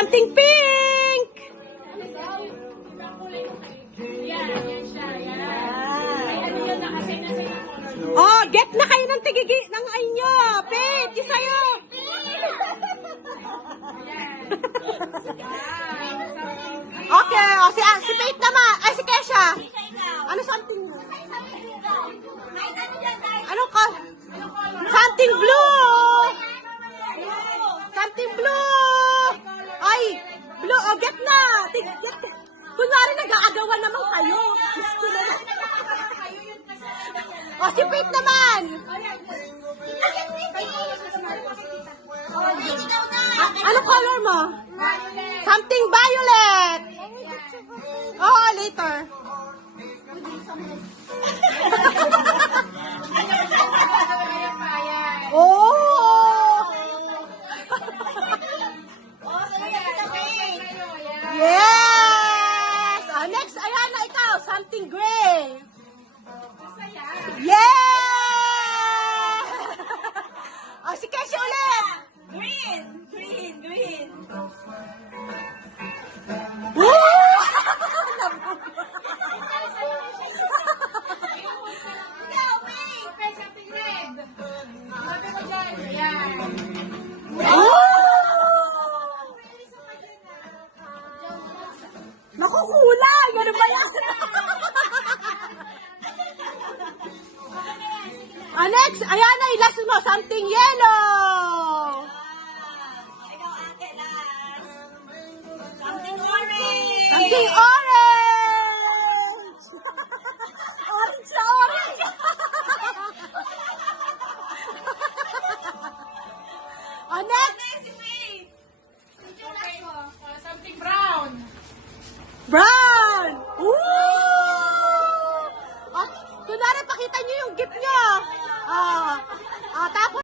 something pink. Oh, get na kayo ng tigigi ng ay nyo. Pink, isa yun. Okay, oh, si Faith naman. Ay, si Kesha. Ano something? Ano ka? Something blue. Something blue. Ay, blue. Oh, get na. Get. Kunwari nag-aagawan naman kayo. Gusto na. Oh, si Faith naman. Ano color mo? Something violet. Oh, later. Oh! Yes! Oh, next, ayan na ikaw. Something gray. Yeah! Oh, si Kesha ulit. Green. Woo! Nakukulang! Ano ba yan? Next, ayan na, last mo, something yellow. Ikaw ate, last. Something orange. Something orange. Orange na orange. Next. Something brown. Brown. Woo! Kunwari, pakita niyo yung gift niyo. Tapos,